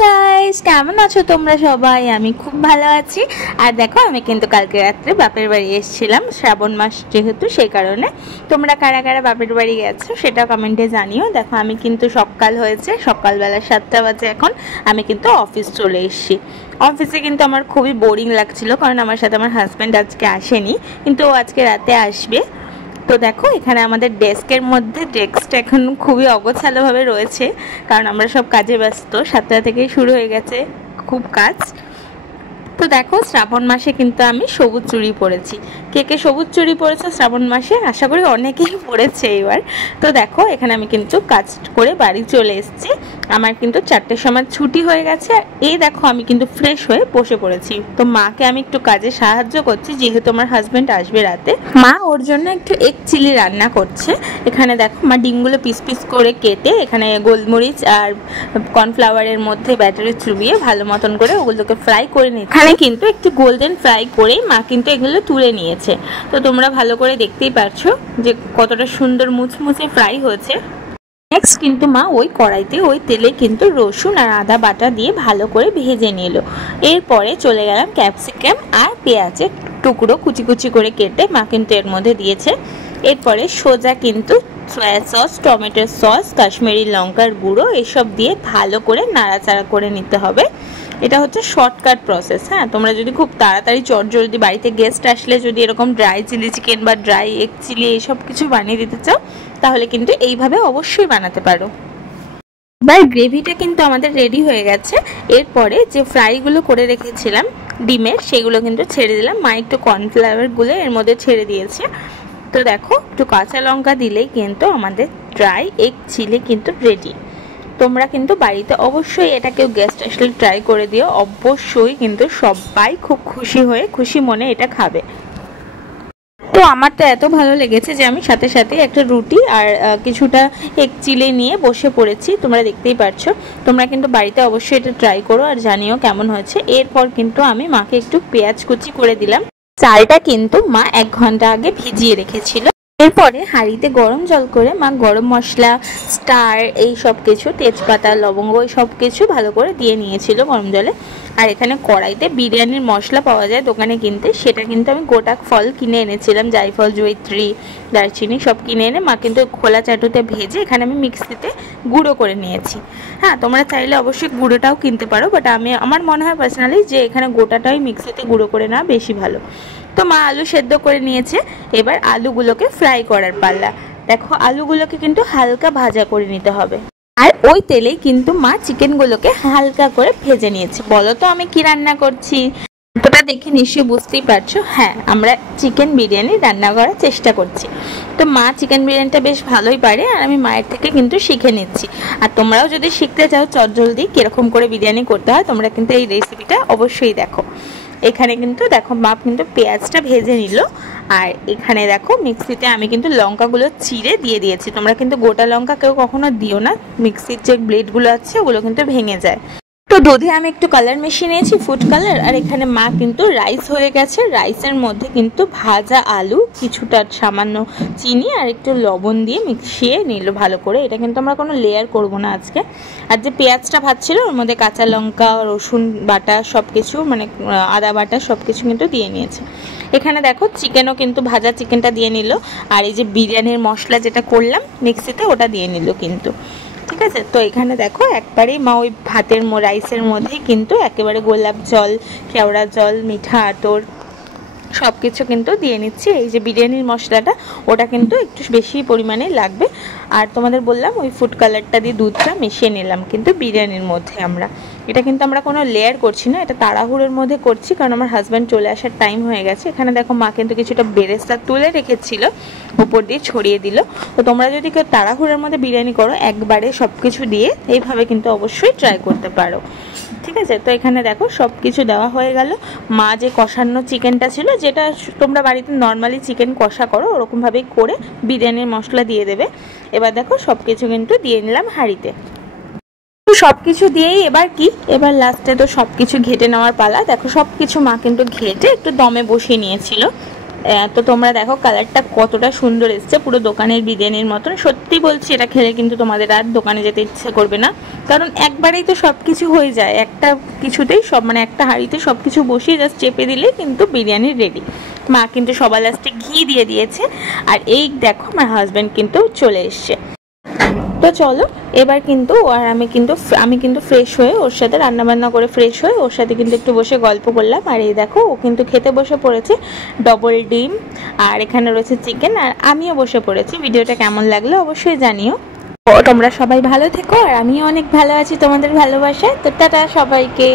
Guys, কেমন আছো তোমরা সবাই? আমি খুব ভালো আছি। আর দেখো, আমি কিন্তু কালকে রাত্রে বাপের বাড়ি এসেছিলাম, শ্রাবণ মাস যেহেতু, সেই কারণে। তোমরা কারা কারা বাপের বাড়ি গেছো সেটা কমেন্টে জানিও। দেখো, আমি কিন্তু সকাল হয়েছে, সকালবেলা 7টা বাজে এখন। আমি কিন্তু অফিস চলে এসেছি। অফিসে কিন্তু আমার খুবই বোরিং লাগছিল, কারণ আমার সাথে আমার হাজব্যান্ড আজকে আসেনি, কিন্তু ও আজকে রাতে আসবে। তো দেখো, এখানে আমাদের ডেস্কের মধ্যে ডেস্কটা এখন খুবই অগোছালোভাবে রয়েছে, কারণ আমরা সব কাজে ব্যস্ত। 7টা থেকেই শুরু হয়ে গেছে খুব কাজ। তো দেখো, শ্রাবণ মাসে কিন্তু আমি সবুজ চুড়ি পরেছি। কে কে সবুজ চুড়ি পরেছে শ্রাবণ মাসে? আশা করি অনেকেই পরেছে এবার। তো দেখো, এখানে আমি কিন্তু কাজ করে বাড়ি চলে এসেছি। আমার কিন্তু 4টের সময় ছুটি হয়ে গেছে। এই দেখো, আমি কিন্তু ফ্রেশ হয়ে বসে পড়েছি। তো মাকে আমি একটু কাজে সাহায্য করছি, যেহেতু আমার হাজব্যান্ড আসবে রাতে। মা ওর জন্য একটু এগ চিলি রান্না করছে। এখানে দেখো, মা ডিমগুলো পিস পিস করে কেটে এখানে গোলমরিচ আর কর্নফ্লাওয়ারের মধ্যে ব্যাটারে চুবিয়ে ভালো মতন করে ওগুলোকে ফ্রাই করে নিচ্ছে। এখানে কিন্তু একটু গোল্ডেন ফ্রাই করে মা কিন্তু এগুলো তুলে নিয়েছে। তো তোমরা ভালো করে দেখতেই পারছো যে কতটা সুন্দর মুচমুচে ফ্রাই হয়েছে। নেক্সট কিন্তু মা ওই কড়াইতে ওই তেলে কিন্তু রসুন আর আদা বাটা দিয়ে ভালো করে ভেজে নিল। এরপরে চলে গেলাম ক্যাপসিকাম আর পেঁয়াজের টুকরো কুচি কুচি করে কেটে মা কিন্তু এর মধ্যে দিয়েছে। এরপরে সোজা কিন্তু soya sauce, tomato sauce, Kashmiri লঙ্কার গুঁড়ো এসব দিয়ে ভালো করে নাড়াচাড়া করে নিতে হবে। এটা হচ্ছে শর্টকাট প্রসেস। হ্যাঁ, তোমরা যদি খুব তাড়াতাড়ি চটজলদি বাড়িতে গেস্ট আসলে যদি এরকম ড্রাই চিলি চিকেন বা ড্রাই এগ চিলি এইসব কিছু বানিয়ে দিতে চাও, তাহলে কিন্তু এইভাবে অবশ্যই বানাতে পারো। এবার গ্রেভিটা কিন্তু আমাদের রেডি হয়ে গেছে। এরপরে যে ফ্রাইগুলো করে রেখেছিলাম ডিমের, সেগুলো কিন্তু ছেড়ে দিলাম। মা একটু কর্নফ্লাওয়ারগুলো এর মধ্যে ছেড়ে দিয়েছে। তো দেখো, একটু কাঁচা লঙ্কা দিলেই কিন্তু আমাদের ড্রাই এগ চিলি কিন্তু রেডি। তোমরা কিন্তু বাড়িতে অবশ্যই এটা কেউ গেস্ট আসলে ট্রাই করে দিও। অবশ্যই কিন্তু সবাই খুব খুশি হয়ে খুশি মনে এটা খাবে। তো আমার তো এত ভালো লেগেছে যে আমি সাথে সাথে একটা রুটি আর কিছুটা এগ চিলি নিয়ে বসে পড়েছি। তোমরা দেখতেই পারছো। তোমরা কিন্তু বাড়িতে অবশ্যই এটা ট্রাই করো আর জানিও কেমন হয়েছে। এরপর কিন্তু আমি মাকে একটু পেঁয়াজ কুচি করে দিলাম। চালটা কিন্তু মা 1 ঘন্টা আগে ভিজিয়ে রেখেছিল। এরপরে হাঁড়িতে গরম জল করে মা গরম মশলা, স্টার, এই সব কিছু, তেজপাতা, লবঙ্গ, এই সব কিছু ভালো করে দিয়ে নিয়েছিল গরম জলে। আর এখানে কড়াইতে বিরিয়ানির মশলা পাওয়া যায় দোকানে কিনতে, সেটা কিন্তু আমি গোটা ফল কিনে এনেছিলাম। জায়ফল, জয়িত্রী, দারচিনি সব কিনে এনে মা কিন্তু খোলা চাটুতে ভেজে এখানে আমি মিক্সিতে গুঁড়ো করে নিয়েছি। হ্যাঁ, তোমরা চাইলে অবশ্যই গুঁড়োটাও কিনতে পারো, বাট আমার মনে হয় পার্সোনালি যে এখানে গোটাটাই মিক্সিতে গুঁড়ো করে নেওয়া বেশি ভালো। তো মা আলু সেদ্ধ করে নিয়েছে। এবার আলুগুলোকে ফ্রাই করার পাল্লা। দেখো, আলুগুলোকে কিন্তু হালকা ভাজা করে নিতে হবে। আর ওই তেলেই কিন্তু মা চিকেনগুলোকে হালকা করে ভেজে নিয়েছে। বলো তো আমি কি রান্না করছি? ওটা দেখে নিশ্চয়ই বুঝতেই পারছো। হ্যাঁ, আমরা চিকেন বিরিয়ানি রান্না করার চেষ্টা করছি। তো মা চিকেন বিরিয়ানিটা বেশ ভালোই পারে, আর আমি মায়ের থেকে কিন্তু শিখে নিচ্ছি। আর তোমরাও যদি শিখতে চাও চটজলদি কিরকম করে বিরিয়ানি করতে হয়, তোমরা কিন্তু এই রেসিপিটা অবশ্যই দেখো। এখানে কিন্তু দেখো, মা কিন্তু পেঁয়াজটা ভেজে নিল। আর এখানে দেখো, মিক্সিতে আমি কিন্তু লঙ্কাগুলো চিড়ে দিয়ে দিয়েছি। তোমরা কিন্তু গোটা লঙ্কা কেউ কখনো দিও না, মিক্সির যে ব্লেডগুলো আছে ওগুলো কিন্তু ভেঙে যায়। তো দুধে আমি একটু কালার মিশিয়ে নিয়েছি, ফুড কালার। আর এখানে মা কিন্তু রাইস হয়ে গেছে। রাইসের মধ্যে কিন্তু ভাজা আলু, কিছুটা সামান্য চিনি আর একটু লবণ দিয়ে মিশিয়ে নিল ভালো করে। এটা কিন্তু আমরা কোনো লেয়ার করব না আজকে। আর যে পেঁয়াজটা ভাজছিল ওর মধ্যে কাঁচা লঙ্কা, রসুন বাটা সব কিছু, মানে আদা বাটা সব কিছু কিন্তু দিয়ে নিয়েছে। এখানে দেখো, চিকেনও কিন্তু ভাজা চিকেনটা দিয়ে নিল। আর এই যে বিরিয়ানির মশলা যেটা করলাম মিক্সিতে, ওটা দিয়ে নিল কিন্তু। ঠিক আছে। তো এখানে দেখো, একবারেই মা ওই ভাতের রাইসের মধ্যে কিন্তু একেবারে গোলাপ জল, কেওড়া জল, মিঠা আতর সব কিছু কিন্তু দিয়ে নিচ্ছি। এই যে বিরিয়ানির মশলাটা, ওটা কিন্তু একটু বেশি পরিমাণে লাগবে। আর তোমাদের বললাম ওই ফুড কালারটা দিয়ে দুধটা মিশিয়ে নিলাম কিন্তু বিরিয়ানির মধ্যে। এটা কিন্তু আমরা কোনো লেয়ার করছি না, এটা তাড়াহুড়োর মধ্যে করছি, কারণ আমার হাজব্যান্ড চলে আসার টাইম হয়ে গেছে। এখানে দেখো, মা কিন্তু কিছুটা বেরেস্তা তুলে রেখেছিল, উপর দিয়ে ছড়িয়ে দিল। তো তোমরা যদি কেউ তাড়াহুড়োর মধ্যে বিরিয়ানি করো, একবারে সব কিছু দিয়ে এইভাবে কিন্তু অবশ্যই ট্রাই করতে পারো। ঠিক আছে। তো এখানে দেখো, সব কিছু দেওয়া হয়ে গেল। মা যে কষানো চিকেনটা ছিল, যেটা তোমরা বাড়িতে নর্মালি চিকেন কষা করো ওরকমভাবেই করে বিরিয়ানির মশলা দিয়ে দেবে। এবার দেখো, সব কিছু কিন্তু দিয়ে নিলাম হাঁড়িতে। সবকিছু দিয়েই এবার কি, এবার লাস্টে তো সবকিছু ঘেটে নেওয়ার পালা। দেখো, সবকিছু মা কিন্তু ঘেটে একটু দমে বসিয়ে নিয়েছিল। তো তোমরা দেখো কালারটা কতটা সুন্দর এসছে, পুরো দোকানের বিরিয়ানির মতন। সত্যি বলছি এটা খেলে কিন্তু তোমাদের আর দোকানে যেতে ইচ্ছে করবে না, কারণ একবারেই তো সব কিছু হয়ে যায়, একটা কিছুতেই সব, মানে একটা হাঁড়িতে সব কিছু বসিয়ে জাস্ট চেপে দিলে কিন্তু বিরিয়ানি রেডি। মা কিন্তু সবার লাস্টে ঘি দিয়ে দিয়েছে। আর এই দেখো আমার হাজব্যান্ড কিন্তু চলে এসছে। তো চলো এবার কিন্তু আর আমি কিন্তু ফ্রেশ হয়ে ওর সাথে রান্নাবান্না করে ফ্রেশ হয়ে ওর সাথে কিন্তু একটু বসে গল্প করলাম। আর এই দেখো ও কিন্তু খেতে বসে পড়েছে ডবল ডিম, আর এখানে রয়েছে চিকেন, আর আমিও বসে পড়েছি। ভিডিওটা কেমন লাগলো অবশ্যই জানিও। তোমরা সবাই ভালো থেকো, আর আমিও অনেক ভালো আছি তোমাদের ভালোবাসায়। তো টাটা সবাইকে।